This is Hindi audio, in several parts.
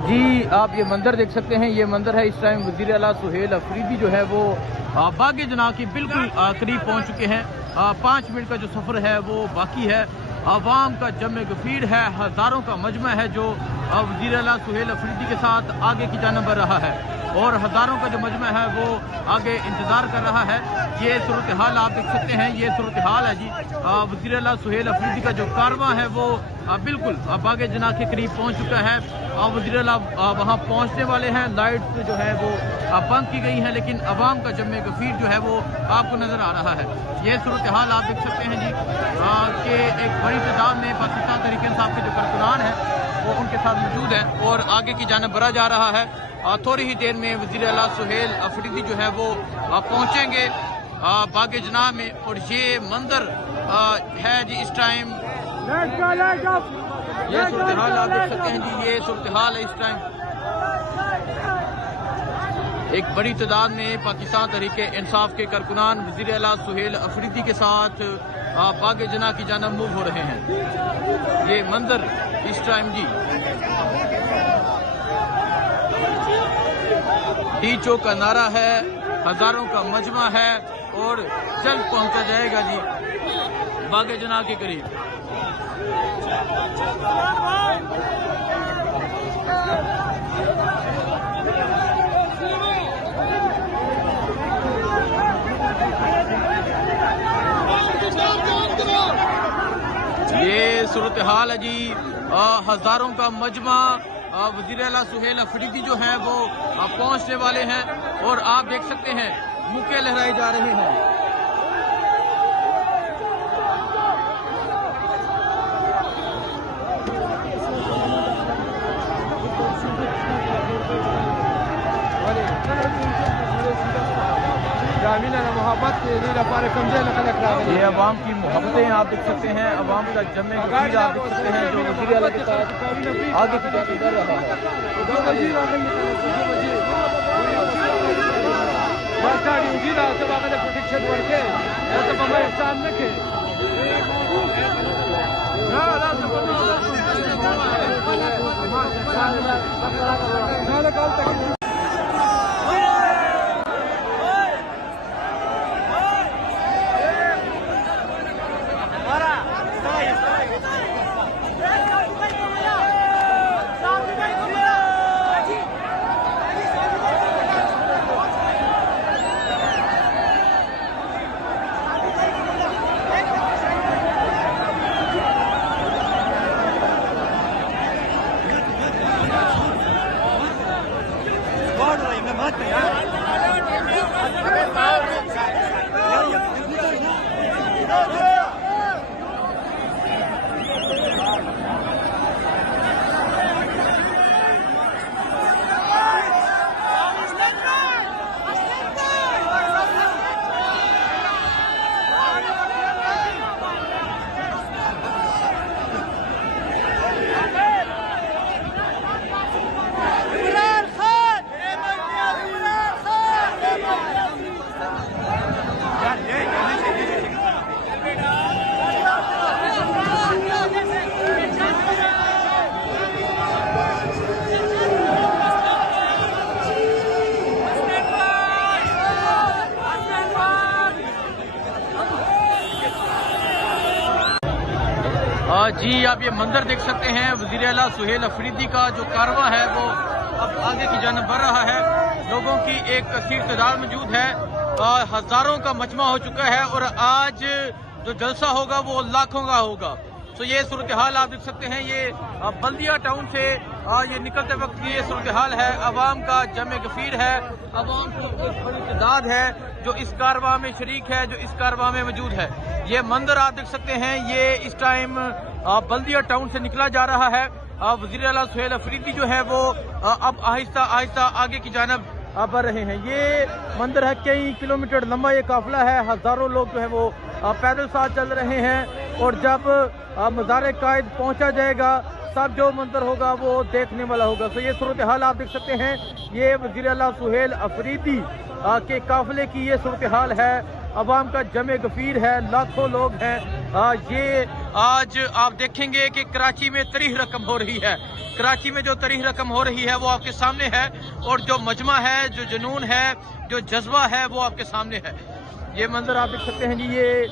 जी आप ये मंदिर देख सकते हैं। ये मंदिर है इस टाइम वज़ीर आला सुहेल अफरीदी जो है वो बागे जनाह के बिल्कुल करीब पहुंच चुके हैं। 5 मिनट का जो सफ़र है वो बाकी है। आवाम का जमे गफीर है, हज़ारों का मजमा है जो वज़ीर आला सुहेल अफरीदी के साथ आगे की जानिब बढ़ रहा है और हज़ारों का जो मजमा है वो आगे इंतज़ार कर रहा है। ये सूरत हाल आप देख सकते हैं, ये सूरत हाल है जी। वज़ीर आला सुहेल अफरीदी का जो कारवां है वो बिल्कुल बागे जनाह के करीब पहुंच चुका है। वज़ीर आला वहाँ पहुंचने वाले हैं। लाइट जो है वो बंद की गई है, लेकिन अवाम का जमे गफीर जो है वो आपको नज़र आ रहा है। ये सूरत हाल आप देख सकते हैं जी कि एक बड़ी तादाद में पाकिस्तान तहरीक इंसाफ के जो कारकुनान है वो उनके साथ मौजूद है और आगे की जानिब बढ़ा जा रहा है। थोड़ी ही देर में वज़ीर आला सुहेल अफरीदी जो है वो पहुंचेंगे बागे जनाह में। और ये मंदिर है जी इस टाइम, ये सूरत हाल आप देख सकते हैं जी। ये सूरत हाल है इस टाइम। एक बड़ी तादाद में पाकिस्तान तहरीक इंसाफ के कारकुनान वज़ीर आला सुहेल अफरीदी के साथ बागे जनाह की जानिब मूव हो रहे हैं। ये मंदिर इस टाइम जी डी चौक का नारा है, हज़ारों का मजमा है और जल्द पहुंचा जाएगा जी बागे जनाह के करीब। ये सूरत हाल है जी। हज़ारों का मजमा वज़ीर आला सुहेल अफरीदी जो है वो पहुंचने वाले हैं और आप देख सकते हैं मुक्के लहराए जा रहे हैं। ये अवाम की मोहब्बतें आप देख सकते हैं, अवाम का जमे गफीर आप देख सकते हैं जो वज़ीर आला के साथ आगे की जानिब बढ़ रहा है। जी आप ये मंदिर देख सकते हैं। वज़ीर आला सुहेल अफरीदी का जो कारवां है वो अब आगे की जानिब बढ़ रहा है। लोगों की एक कसीर तादाद मौजूद है, हज़ारों का मजमा हो चुका है और आज जो जलसा होगा वो लाखों का होगा। तो ये सूरत हाल आप देख सकते हैं। ये बल्दिया टाउन से ये निकलते वक्त ये सूरत हाल है। अवाम का जमे गफीर है, अवाम की एक बड़ी तादाद है जो इस कारवां में शरीक है, जो इस कारवां में मौजूद है। ये मंदिर आप देख सकते हैं। ये इस टाइम बल्दिया टाउन से निकला जा रहा है। वज़ीर आला सुहेल अफरीदी जो है वो अब आहिस्ता आहिस्ता आगे की जानिब बढ़ रहे हैं। ये मंदिर है, कई किलोमीटर लंबा ये काफिला है। हज़ारों लोग जो है वो पैदल साथ चल रहे हैं और जब मज़ार कायद पहुंचा जाएगा सब जो मंदिर होगा वो देखने वाला होगा। तो ये सूरत हाल आप देख सकते हैं। ये वज़ीर आला सुहेल अफरीदी के काफिले की ये सूरत हाल है। अवाम का जमे गफीर है, लाखों लोग हैं। ये आज आप देखेंगे कि कराची में तरीह रकम हो रही है। कराची में जो तरीह रकम हो रही है वो आपके सामने है, और जो मजमा है, जो जुनून है, जो जज्बा है, वो आपके सामने है। ये मंजर आप देख सकते हैं जी, ये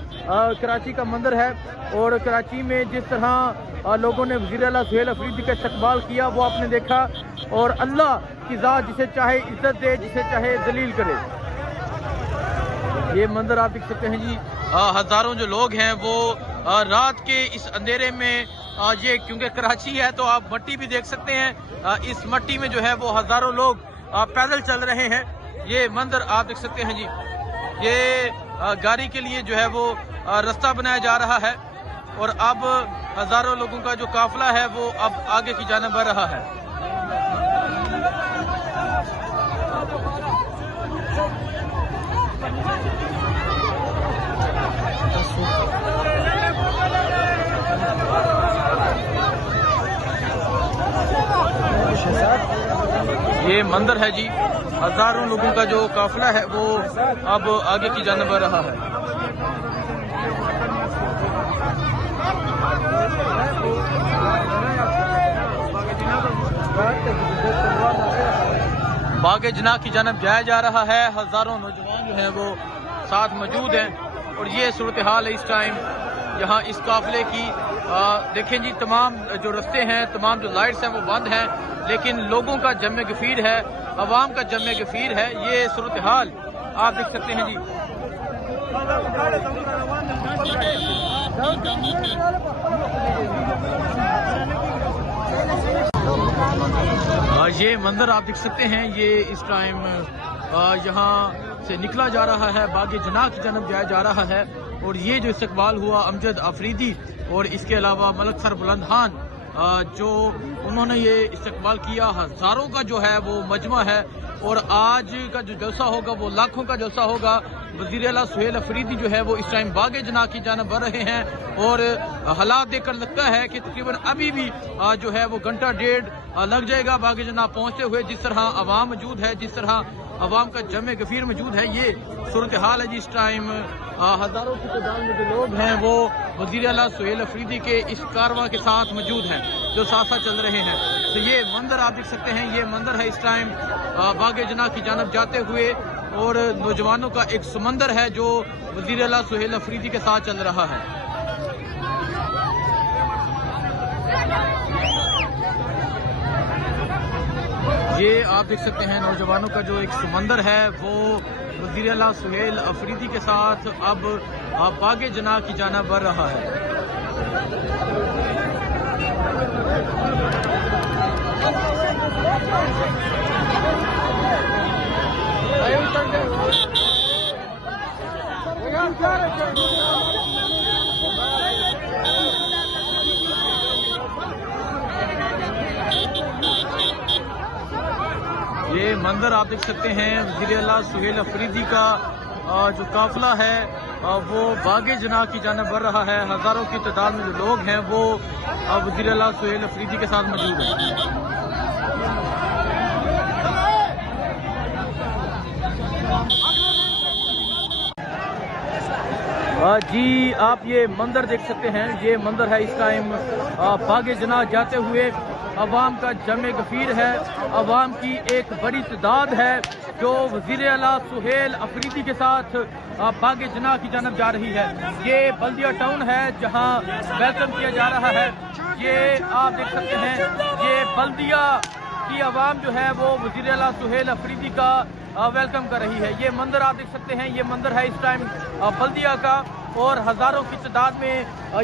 कराची का मंजर है। और कराची में जिस तरह लोगों ने वज़ीर आला सुहेल अफरीदी का इस्तकबाल किया वो आपने देखा। और अल्लाह की ज़ात जिसे चाहे इज्जत दे, जिसे चाहे जलील करे। ये मंजर आप देख सकते हैं जी, हज़ारों जो लोग हैं वो रात के इस अंधेरे में, ये क्योंकि कराची है तो आप मट्टी भी देख सकते हैं, इस मट्टी में जो है वो हज़ारों लोग पैदल चल रहे हैं। ये मंजर आप देख सकते हैं जी, ये गाड़ी के लिए जो है वो रास्ता बनाया जा रहा है, और अब हज़ारों लोगों का जो काफिला है वो अब आगे की जानिब बढ़ रहा है। ये मंदिर है जी, हजारों लोगों का जो काफिला है वो अब आगे की जानिब बढ़ रहा है। बागे जना की जानिब जाया जा रहा है। हजारों नौजवान जो हैं वो साथ मौजूद हैं, और ये सूरत हाल है इस टाइम यहाँ इस काफिले की। देखें जी, तमाम जो रास्ते हैं, तमाम जो लाइट्स हैं वो बंद हैं, लेकिन लोगों का जमे गफीर है, अवाम का जमे गफीर है। ये सूरत हाल आप देख सकते हैं जी। ये मंदिर आप देख सकते हैं, ये इस टाइम यहाँ से निकला जा रहा है, बागे जना की जानिब जाया जा रहा है। और ये जो इस्तकबाल हुआ अमजद अफरीदी और इसके अलावा मलक सर बुलंद खान, जो उन्होंने ये इस्तकबाल किया, हजारों का जो है वो मजमा है। और आज का जो जलसा होगा वो लाखों का जलसा होगा। वज़ीर आला सुहेल अफरीदी जो है वो इस टाइम बागे जना की जानिब बढ़ रहे हैं, और हालात देखकर लगता है कि तकरीबन अभी भी जो है वो घंटा डेढ़ लग जाएगा बागे जना पहुंचते हुए। जिस तरह अवाम मौजूद है, जिस तरह अवाम का जमे गफीर मौजूद है, ये सूरत हाल है जी। इस टाइम हजारों की तादाद में जो लोग हैं वो वज़ीर आला सुहेल अफरीदी के इस कारवां के साथ मौजूद हैं, जो साथ साथ चल रहे हैं। तो ये मंदिर आप देख सकते हैं, ये मंदिर है इस टाइम बागे जना की जानिब जाते हुए, और नौजवानों का एक समंदर है जो वज़ीर आला सुहेल अफरीदी के साथ चल रहा है। ये आप देख सकते हैं, नौजवानों का जो एक समंदर है वो वज़ीर आला सुहेल अफरीदी के साथ अब बागे जना की जानिब बढ़ रहा है। ये मंदिर आप देख सकते हैं, वज़ीर आला सुहेल अफरीदी का जो काफिला है वो बागे जना की जानिब बढ़ रहा है। हजारों की तादाद में जो लोग हैं वो वज़ीर आला सुहेल अफरीदी के साथ मौजूद हैं। जी, आप ये मंदिर देख सकते हैं, ये मंदिर है इस टाइम बागे जना जाते हुए। अवाम का जमे गफीर है, अवाम की एक बड़ी तादाद है जो वज़ीर आला सुहेल अफरीदी के साथ बागे जना की जानिब जा रही है। ये बल्दिया टाउन है जहां वेलकम किया जा रहा है। ये आप देख सकते हैं, ये बल्दिया की अवाम जो है वो वज़ीर आला सुहेल अफरीदी का वेलकम कर रही है। ये मंदिर आप देख सकते हैं, ये मंदिर है इस टाइम बल्दिया का, और हजारों की तादाद में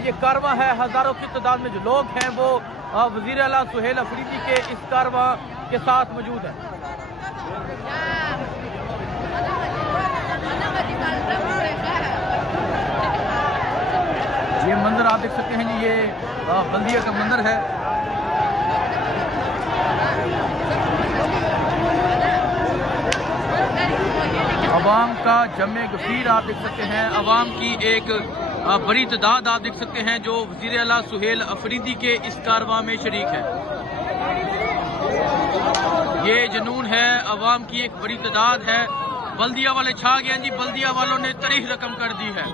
ये कारवां है, हजारों की तादाद में जो लोग हैं वो वज़ीर आला सुहेल अफरीदी के इस कारवां के साथ मौजूद है। ये मंदिर आप देख सकते हैं जी, ये बल्दिया का मंदिर है। अवाम का जमे गफीर आप देख सकते हैं, अवाम की एक बड़ी तादाद आप देख सकते हैं जो वज़ीर आला सुहेल अफरीदी के इस कारवां में शरीक है। ये जुनून है, अवाम की एक बड़ी तादाद है। बल्दिया वाले छा गए जी, बल्दिया वालों ने तरीह रकम कर दी है,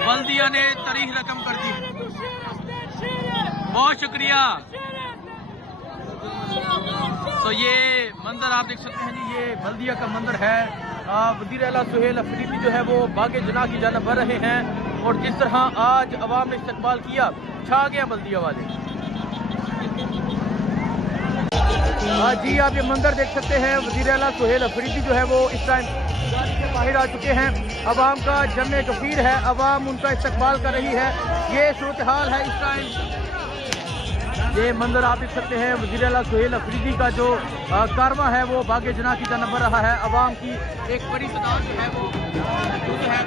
बल्दिया ने तरीह रकम कर दी है। बहुत शुक्रिया। तो ये मंजर आप देख सकते हैं जी, ये बल्दिया का मंजर है। वज़ीर आला सुहेल अफरीदी जो है वो बागे जना की जानिब बढ़ रहे हैं और जिस तरह आज अवाम ने इस्तकबाल किया, छा गया बल्दिया वाले। जी आप ये मंजर देख सकते हैं, वज़ीर आला सुहेल अफरीदी जो है वो इस टाइम गाड़ी से बाहर आ चुके हैं। अवाम का जम्मे कफीर है, अवाम उनका इस्तकबाल कर रही है। ये सूरत हाल है इस टाइम। ये मंजर आप देख सकते हैं, वज़ीर आला सुहेल अफरीदी का जो कारवां है वो बागे जना की जानिब बढ़ रहा है। अवाम की एक बड़ी तादाद जो है वो है।